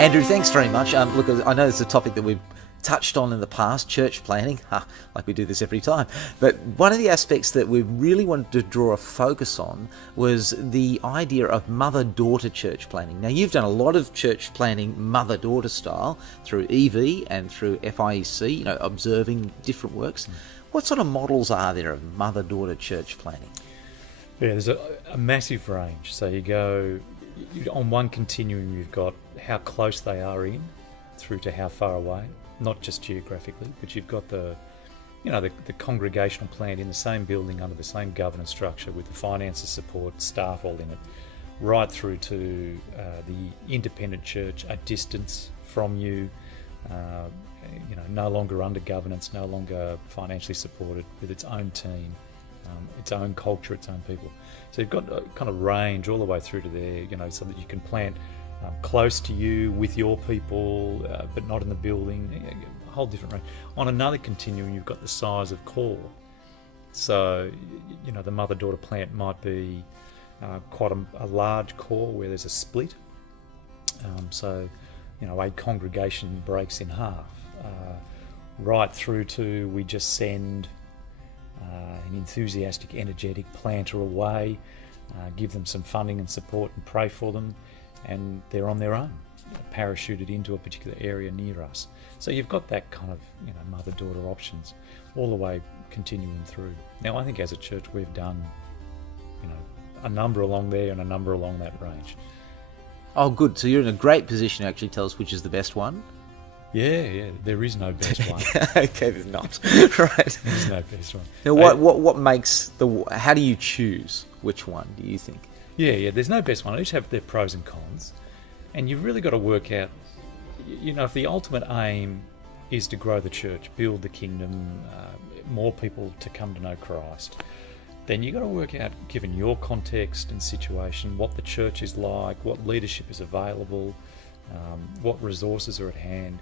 Andrew, thanks very much. Look, I know it's a topic that we've touched on in the past, church planning, like we do this every time. But one of the aspects that we really wanted to draw a focus on was the idea of mother-daughter church planning. Now, you've done a lot of church planning mother-daughter style through EV and through FIEC, observing different works. What sort of models are there of mother-daughter church planning? Yeah, there's a massive range. So on one continuum, you've got how close they are in through to how far away, not just geographically, but you've got the congregational plant in the same building under the same governance structure with the finances, support, staff all in it, right through to the independent church, a distance from you, no longer under governance, no longer financially supported, with its own team, its own culture, its own people. So you've got a kind of range all the way through to there, so that you can plant close to you with your people, but not in the building, a whole different range. On another continuum, you've got the size of core. So, the mother-daughter plant might be quite a large core where there's a split. A congregation breaks in half, right through to we just send an enthusiastic, energetic planter away, give them some funding and support and pray for them, and they're on their own, parachuted into a particular area near us. So you've got that kind of mother-daughter options all the way continuing through. Now, I think as a church we've done a number along there and a number along that range. Oh, good. So you're in a great position to actually tell us which is the best one. Yeah, there is no best one. Okay, there's not. Right. There's no best one. Now, what makes how do you choose which one, do you think? Yeah, there's no best one. Each have their pros and cons. And you've really got to work out, if the ultimate aim is to grow the church, build the kingdom, more people to come to know Christ, then you've got to work out, given your context and situation, what the church is like, what leadership is available, what resources are at hand,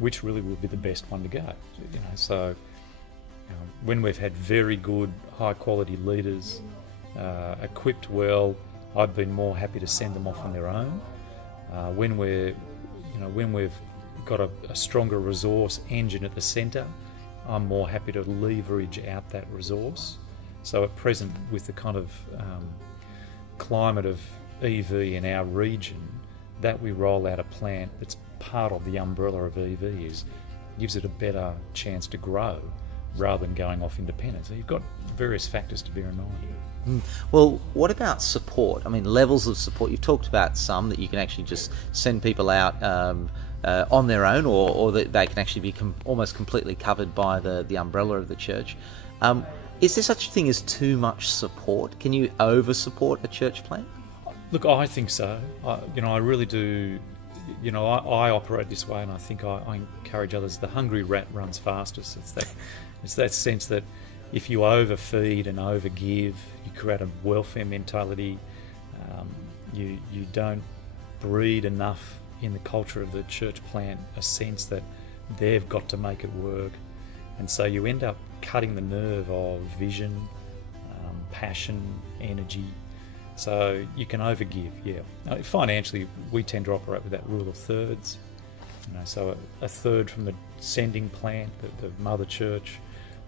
which really will be the best one to go. When we've had very good, high-quality leaders, equipped well, I've been more happy to send them off on their own. When we've got a stronger resource engine at the centre, I'm more happy to leverage out that resource. So at present, with the kind of climate of EV in our region, that we roll out a plant that's part of the umbrella of EV gives it a better chance to grow rather than going off independent. So you've got various factors to bear in mind. Well, what about support? I mean, levels of support. You've talked about some that you can actually just send people out on their own, or that they can actually be almost completely covered by the umbrella of the church. Is there such a thing as too much support? Can you over-support a church plant? Look, I think so. I really do. I operate this way, and I think I encourage others. The hungry rat runs fastest. It's that sense that if you overfeed and overgive, you create a welfare mentality. You don't breed enough in the culture of the church plant a sense that they've got to make it work, and so you end up cutting the nerve of vision, passion, energy. So you can overgive, yeah. Now, financially, we tend to operate with that rule of thirds. So a third from the sending plant, the mother church,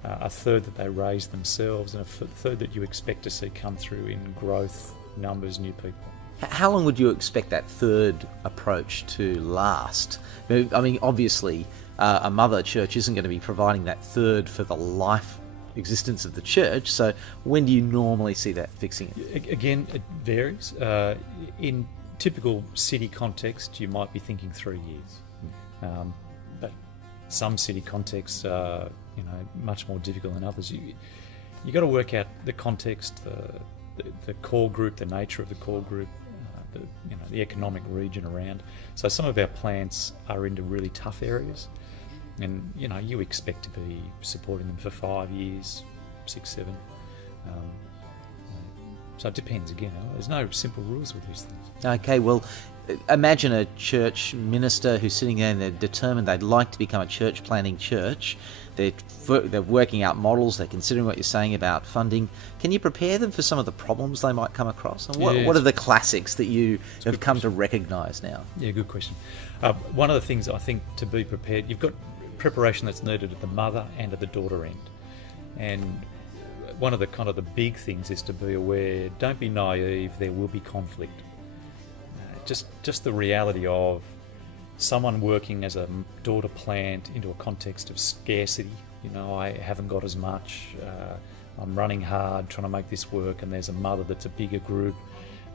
a third that they raise themselves, and a third that you expect to see come through in growth, numbers, new people. How long would you expect that third approach to last? I mean, obviously, a mother church isn't going to be providing that third for the life existence of the church. So when do you normally see that fixing it? Again, it varies. In typical city context, you might be thinking 3 years. But some city contexts are, much more difficult than others. You got to work out the context, the core group, the nature of the core group, the economic region around. So some of our plants are into really tough areas, and you expect to be supporting them for 5 years, 6, 7. So it depends again. There's no simple rules with these things. Okay, well, imagine a church minister who's sitting there and they're determined they'd like to become a church planting church. They're working out models, they're considering what you're saying about funding. Can you prepare them for some of the problems they might come across? And what are the classics that you have come to recognise now? Yeah, good question. One of the things I think to be prepared, you've got preparation that's needed at the mother and at the daughter end. And one of the kind of the big things is to be aware, don't be naive, there will be conflict. Just the reality of someone working as a daughter plant into a context of scarcity. I haven't got as much, I'm running hard trying to make this work, and there's a mother that's a bigger group.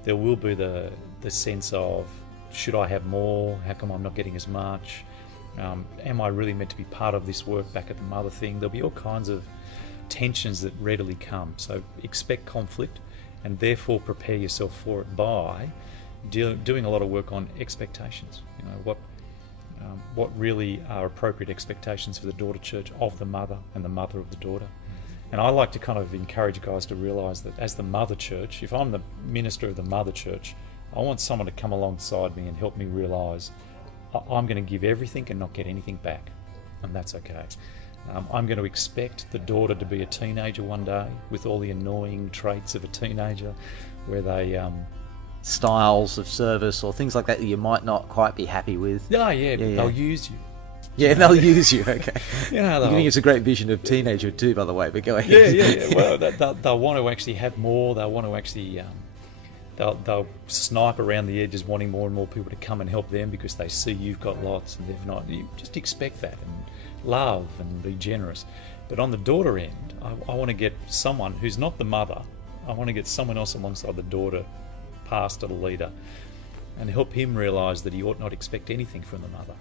There will be the sense of, should I have more? How come I'm not getting as much? Am I really meant to be part of this work back at the mother thing? There'll be all kinds of tensions that readily come. So expect conflict, and therefore prepare yourself for it by doing a lot of work on expectations. What really are appropriate expectations for the daughter church of the mother and the mother of the daughter. And I like to kind of encourage guys to realise that as the mother church, if I'm the minister of the mother church, I want someone to come alongside me and help me realise I'm going to give everything and not get anything back, and that's okay. I'm going to expect the daughter to be a teenager one day with all the annoying traits of a teenager, where they styles of service or things like that you might not quite be happy with. They'll use you. Yeah, they'll use you. Okay. You're giving us a great vision of teenager too, by the way. But go ahead. Yeah. Well, they'll want to actually have more. They'll want to actually. They'll snipe around the edges, wanting more and more people to come and help them because they see you've got lots and they've not. You just expect that and love and be generous. But on the daughter end, I want to get someone who's not the mother. I want to get someone else alongside the daughter, pastor, the leader, and help him realise that he ought not expect anything from the mother.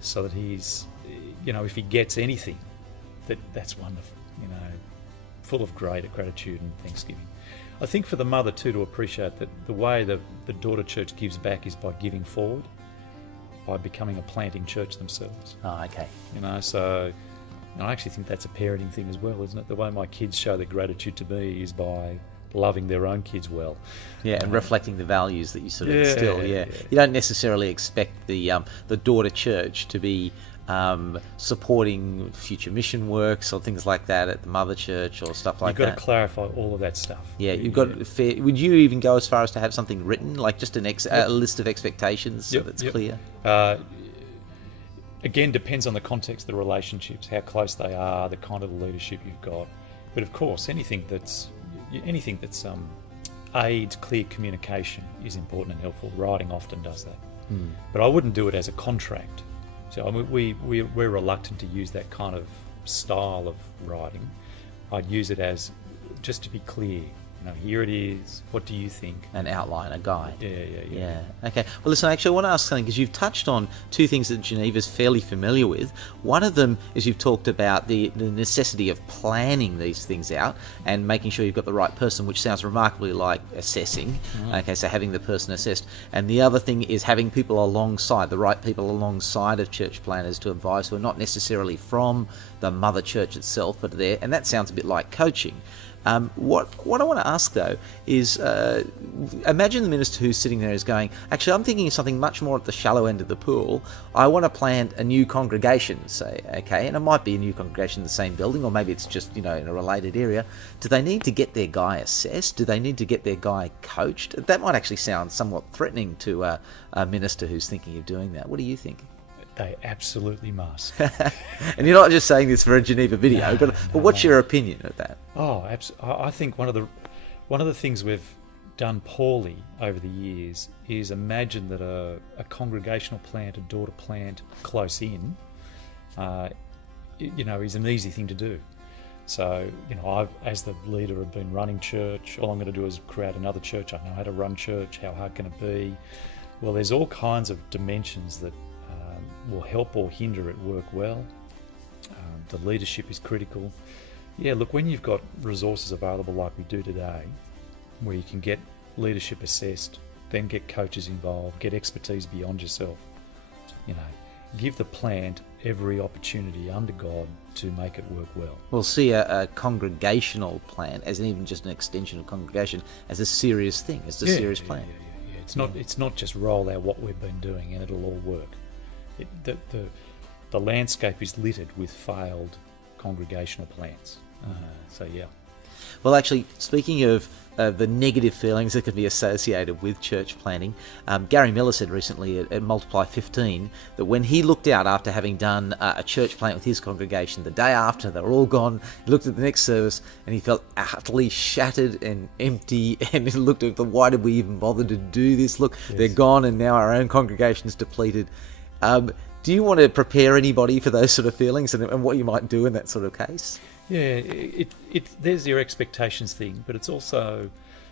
So that he's, if he gets anything, that's wonderful, full of gratitude and thanksgiving. I think for the mother too, to appreciate that the way the daughter church gives back is by giving forward, by becoming a planting church themselves. Oh, okay. So I actually think that's a parenting thing as well, isn't it? The way my kids show their gratitude to me is by loving their own kids well. Yeah, and reflecting the values that you sort of instill. Yeah. You don't necessarily expect the daughter church to be supporting future mission works or things like that at the mother church or stuff like that. You've got to clarify all of that stuff. Yeah, you've got fair. Would you even go as far as to have something written, like just a list of expectations so that's clear? Again, depends on the context, the relationships, how close they are, the kind of leadership you've got. But of course, anything that's aids clear communication is important and helpful. Writing often does that. But I wouldn't do it as a contract. So we're reluctant to use that kind of style of writing. I'd use it as just to be clear. Here it is. What do you think? An outline, a guide. Yeah. Okay. Well, listen, actually, I want to ask something because you've touched on two things that Geneva's fairly familiar with. One of them is you've talked about the necessity of planning these things out and making sure you've got the right person, which sounds remarkably like assessing. Okay, so having the person assessed. And the other thing is having people alongside, the right people alongside of church planners to advise who are not necessarily from the mother church itself, but there. And that sounds a bit like coaching. What I want to ask though is, imagine the minister who's sitting there is going, actually I'm thinking of something much more at the shallow end of the pool. I want to plant a new congregation, say, okay, and it might be a new congregation in the same building, or maybe it's just, in a related area. Do they need to get their guy assessed? Do they need to get their guy coached? That might actually sound somewhat threatening to a minister who's thinking of doing that. What do you think? They absolutely must. And you're not just saying this for a Geneva video, but what's your opinion of that? I think one of the things we've done poorly over the years is imagine that a congregational plant, a daughter plant close in, is an easy thing to do. So, I've, as the leader, have been running church. All I'm going to do is create another church. I know how to run church. How hard can it be? Well, there's all kinds of dimensions that will help or hinder it work well. The leadership is critical. Yeah, look, when you've got resources available like we do today, where you can get leadership assessed, then get coaches involved, get expertise beyond yourself, give the plant every opportunity under God to make it work well. We'll see a congregational plant as even just an extension of congregation as a serious thing, as a serious plan. It's not just roll out what we've been doing and it'll all work. The landscape is littered with failed congregational plans. So yeah. Well, actually, speaking of the negative feelings that can be associated with church planting, Gary Miller said recently at Multiply 15 that when he looked out after having done a church plant with his congregation, the day after they were all gone, he looked at the next service and he felt utterly shattered and empty, and he looked at why did we even bother to do this? Look, Yes. They're gone and now our own congregation is depleted. Do you want to prepare anybody for those sort of feelings and what you might do in that sort of case? Yeah, there's your expectations thing, but it's also,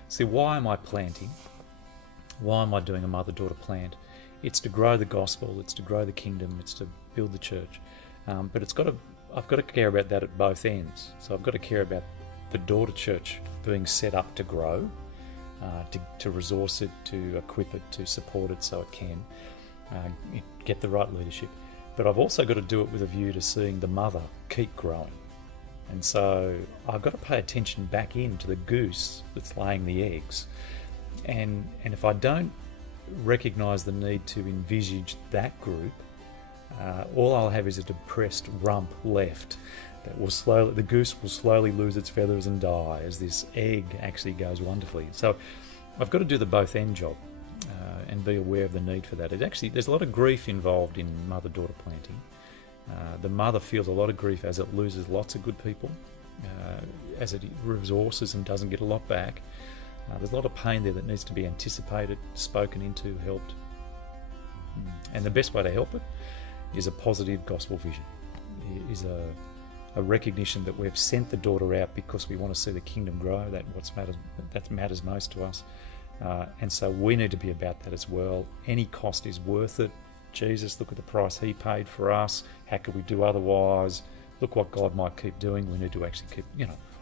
see, why am I planting? Why am I doing a mother-daughter plant? It's to grow the gospel, it's to grow the kingdom, it's to build the church. But I've got to care about that at both ends. So I've got to care about the daughter church being set up to grow, to resource it, to equip it, to support it so it can get the right leadership. But I've also got to do it with a view to seeing the mother keep growing. And so I've got to pay attention back into the goose that's laying the eggs. And if I don't recognise the need to envisage that group, all I'll have is a depressed rump left that the goose will slowly lose its feathers and die as this egg actually goes wonderfully. So I've got to do the both end job and be aware of the need for that. There's a lot of grief involved in mother-daughter planting. The mother feels a lot of grief as it loses lots of good people, as it resources and doesn't get a lot back. There's a lot of pain there that needs to be anticipated, spoken into, helped. And the best way to help it is a positive gospel vision, is a recognition that we've sent the daughter out because we want to see the kingdom grow, that matters most to us. And so we need to be about that as well. Any cost is worth it. Jesus, look at the price he paid for us. How could we do otherwise? Look what God might keep doing. We need to actually keep,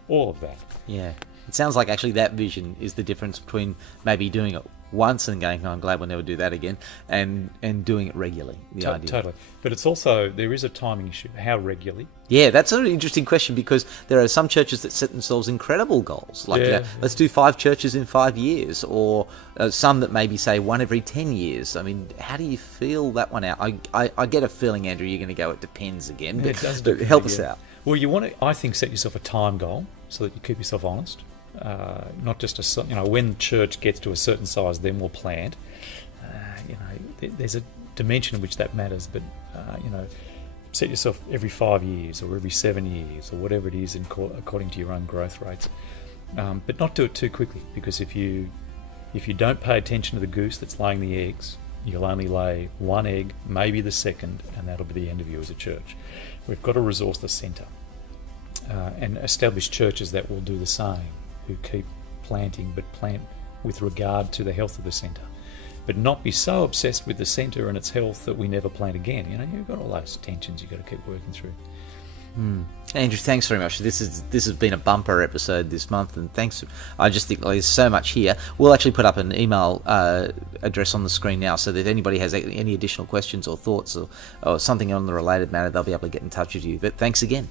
all of that. Yeah. It sounds like actually that vision is the difference between maybe doing it once and going, oh, I'm glad we'll never do that again, and doing it regularly, idea. Totally. But it's also, there is a timing issue. How regularly? Yeah, that's an interesting question, because there are some churches that set themselves incredible goals. Like, let's do 5 churches in 5 years, or some that maybe say 1 every 10 years. I mean, how do you feel that one out? I get a feeling, Andrew, you're going to go, it depends again, but, It does but depend, help us out. Well, you want to, I think, set yourself a time goal so that you keep yourself honest. Not just when church gets to a certain size, then we'll plant. There's a dimension in which that matters, but set yourself every 5 years or every 7 years or whatever it is, according to your own growth rates. But not do it too quickly, because if you don't pay attention to the goose that's laying the eggs, you'll only lay 1 egg, maybe the second, and that'll be the end of you as a church. We've got to resource the centre and establish churches that will do the same, who keep planting, but plant with regard to the health of the centre, but not be so obsessed with the centre and its health that we never plant again. You've got all those tensions you've got to keep working through. Andrew, thanks very much. This has been a bumper episode this month, and thanks. I just think there's so much here. We'll actually put up an email address on the screen now, so that if anybody has any additional questions or thoughts or something on the related matter, they'll be able to get in touch with you. But thanks again.